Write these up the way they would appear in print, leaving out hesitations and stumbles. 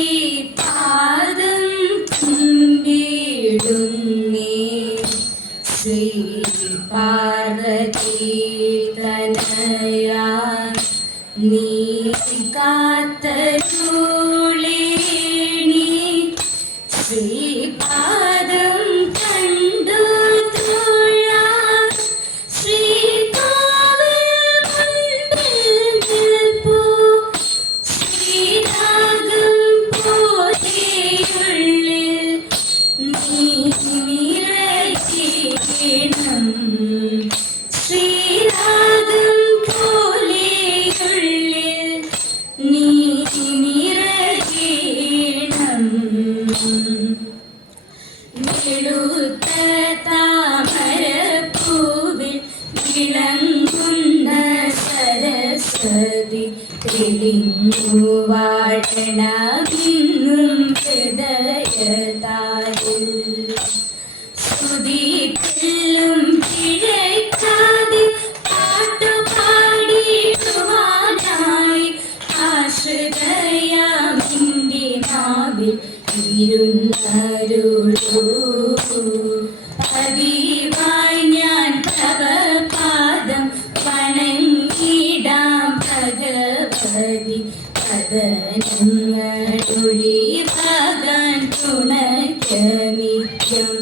ശ്രീപാദം കുമ്പിടുന്നേ ശ്രീ പാർവതി തനയാ നീ കാത്തരുളേണി ശ്രീപാദം കണ്ടു തൊഴാൻ ശ്രീകോവിൽ മുൻപിൽ നിൽപ്പൂ ശ്രീരാഗം പോലെയുള്ളിൽ നീ നിറയ്ക്കണം ശ്രീരാഗം പോലെയുള്ളിൽ നീ നിറയ്ക്കണം വെളുത്ത താമരപ്പൂവിൽ വിളങ്ങുന്ന സരസ്വതി തെളിഞ്ഞു വാഴണമെന്നും ഹൃദയതാരിൽ സ്തുതിക്കല്ലും പിഴയ്ക്കാതെ പാട്ടുപാടിടുവാനായി ആശ്രിതയാമിൻ്റെ നാവിൽ ഇരുന്നരുളൂ പതിവായി ഞാൻ തവ പാദം വണങ്ങിടാം ഭഗവതി കഥനങ്ങളൊഴിവാകാൻ തുണയ്ക്ക നിത്യം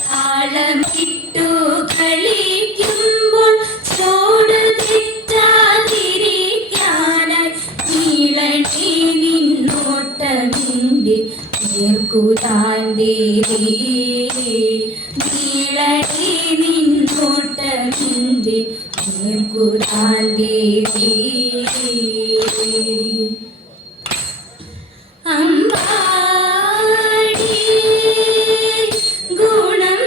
താളമിട്ടു കളിക്കുമ്പോൾ ചോട് തെറ്റാതിരിക്കാനായി നീളണി നിന്നോട്ടമിൻ്റെ നേർക്കുതാൻ ദേവി നീളണി നിന്നോട്ടമിൻ്റെ നേർക്കുതാൻ ദേവി അമ്പാടി ഗുണം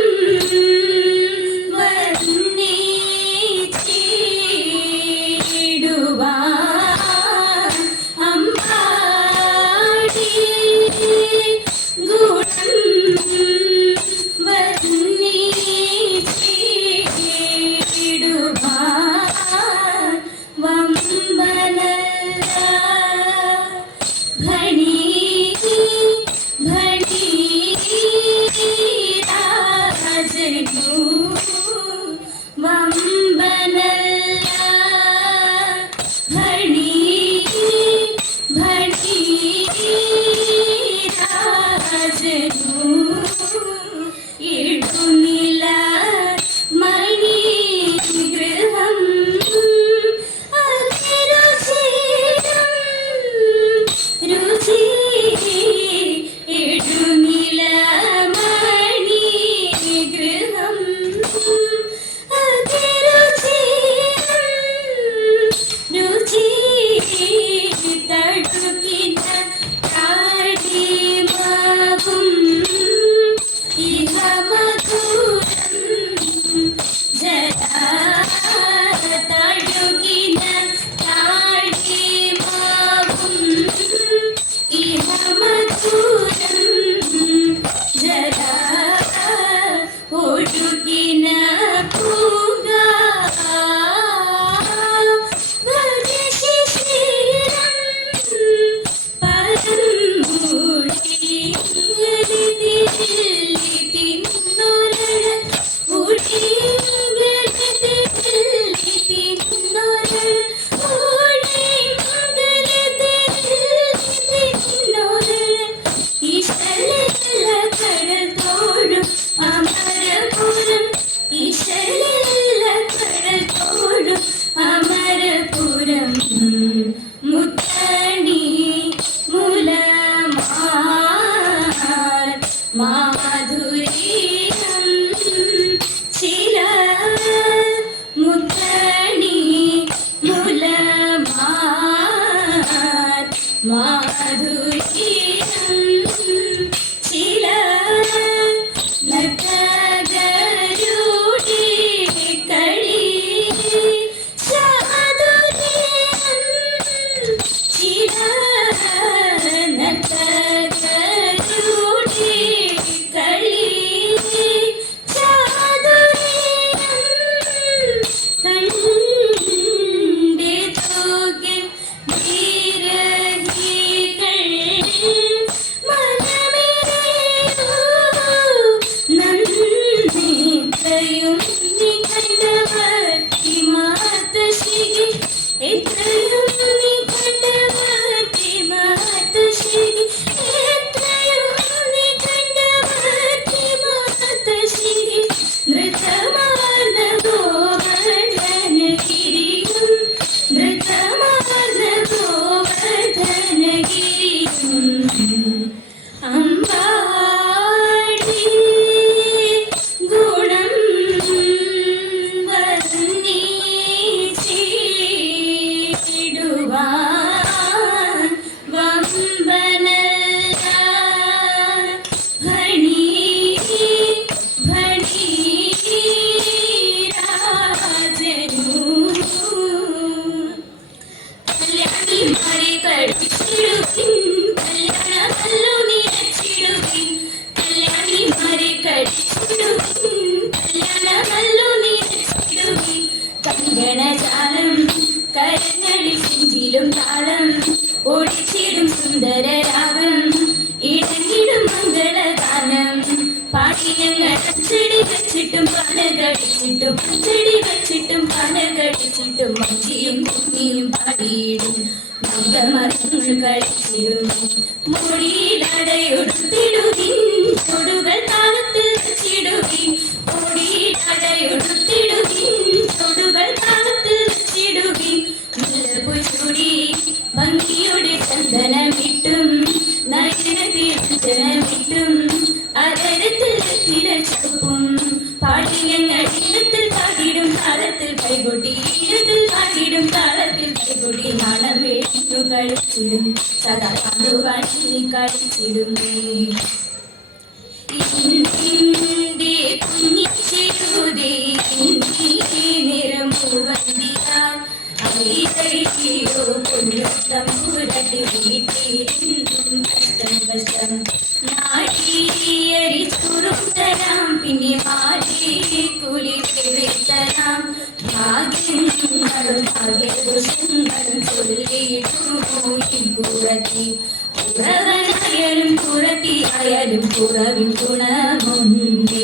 വർണ്ണിച്ചിടുവാൻ അമ്പാടി ഗുണം വർണ്ണിച്ചിടുവാൻ വമ്പനല്ല ഭണി രാജനു വമ്പനല്ല ഭണി രാജനു ഇടുനില മണി ഗൃഹം രുചി ഇടുനില മണി ഗൃഹം രുചി തടുക്കിന കാടിമാവും ഇഹ മധുരം ജരാ തടുക്കിന കാടിമാവും ഇഹ മധുരം ജരാ ഒഴുകിന പൂങ്ക ഭജശി ശ്രീരം പരം മൂടി തിന്നൊരഴ ഊടി തിന്നൊരഴ ഊടി ഈശ്വര കടൽ തോഴും അമരപുരം ഈശ്വര കടൽ തോഴും അമരപുരം മുത്തണി മുലമാർ മാധുരീയം ചില മുത്തണി മുലമാർ മാധുരീയം ചില നർത്തകരുടെ കളി ചാതുര്യം ചില നർത്തകരുടെ കളി ചാതുര്യം കണ്ടു ധീരഹികൾ പച്ചടി വെച്ചിട്ടും പന കടിച്ചിട്ടും മഞ്ചിയും കുമ്മിയും പാടിയിടും മംഗമരങ്ങൾ കളിച്ചിടും മുടിയിലടയൊടുത്തിടുവിൻ ചുടുകൾ താളത്തിൽ വെച്ചിടുവിൻ മുടിയിലടയൊടുത്തിടുവിൻ ചുടുകൾ താളത്തിൽ വെച്ചിടുവിൻ മുല്ലപ്പൂ ചൂടി ഭംഗിയുടെ ചന്ദനമിട്ടും നയനത്തിരഞ്ജനമിട്ടും അതരത്തിൽ തിരച്ചൊപ്പും പാടിയങ്ങൾ ഈണത്തിൽ പാടിടും താളത്തിൽ കൈകൊട്ടി ഈണത്തിൽ പാടിടും താളത്തിൽ കൈകൊട്ടി നാണം വേണു കളിച്ചിടും സദാ സാധുവാണി കളിച്ചിടും ഇന്ത്യന്റെ കുഞ്ഞിച്ചിടുതേ നിറം പൂവന്തിയാൽ ോ പൊന്നുത്തമ്പുരട്ടി വീട്ടിലിരുന്നും കഷ്ടം കഷ്ടം നാടിയരിച്ചുറും തരാം പിന്നെ മാറി കുലിക്ക് തരാം ഭാഗ്യങ്ങളും ഭാഗ്യദോഷങ്ങളും ചൊല്ലിയിട്ടുപോയി പുറത്തി കുറവനായാലും കുറത്തിയായാലും കുറവിൻ ഗുണമുണ്ട്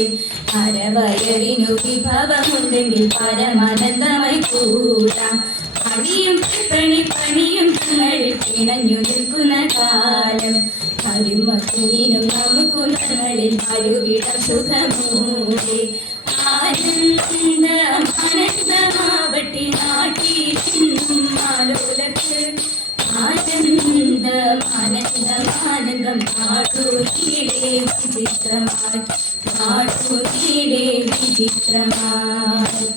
അരവയറിനു വിഭവമുണ്ടെങ്കിൽ പരമാനന്ദമായി കൂടാം പണിയും പണിയും തങ്ങളിൽ പിണഞ്ഞു നിൽക്കുന്ന കാലം അരുമക്കുഞ്ഞിനും നമുക്കും തങ്ങളിൽ മരുവിടം സുഖമൂടെ ആനന്ദമാവട്ടെ നാട്ടിലും ആലോലത്ത് ആനന്ദം നാടൂരിലെ വിചിത്രമായി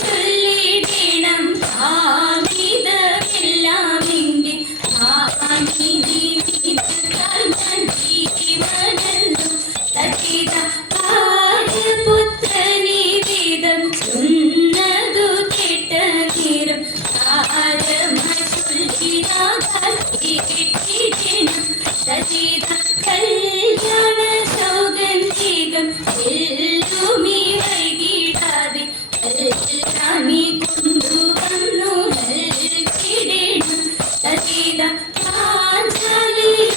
ചൊല്ലിടണം ആമിതമെല്ലാം എന്റെ ജീവനല്ലോ സചിത കാര്യപുത്രനീ വീതം ചൊന്നതു കേട്ട നേരം സചിത കല്യാണ സൗഗന്ധികം എല്ലുമീ വൈകിടാതെ നീ കൊണ്ടുവന്നു നൽകിടണം സചിത പാഞ്ചാലിയുടെ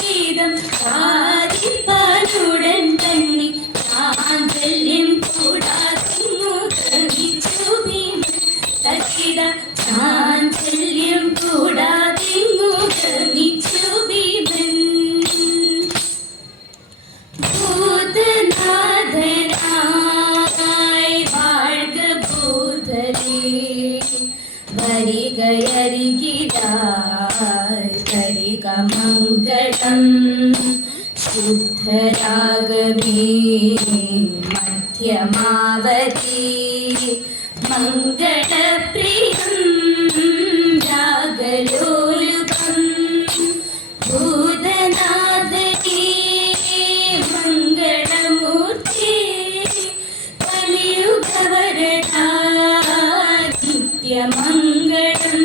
ഗീതം സാധിപ്പാനുടൻ തന്നെ ചാഞ്ചല്യം കൂടാതിങ്ങു ക്രമിച്ചു ഭീമൻ സചിത ചാഞ്ചല്യം കൂടാതിങ്ങു ക്രമിച്ചു ഭീമൻ ഭൂതനാഥനായി വാഴ്ക ഭൂതലേ വരികയരികിലായി കരിക മംഗളം ശുദ്ധരാഗമേ മധ്യമാവതി മംഗളപ്രിയം രാഗലോലുപം ഭൂതനാഥനേ മംഗളമൂർത്തി കലിയുഗവരദാ നിത്യമംഗളം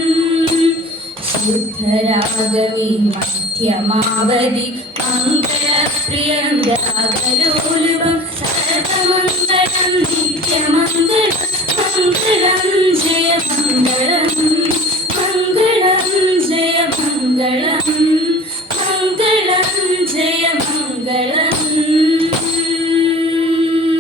ശുദ്ധരാഗമേ മധ്യമാവതി മംഗളപ്രിയം രാഗലോലുപം സർവമംഗളം നിത്യമംഗളം മംഗളം ജയ മംഗളം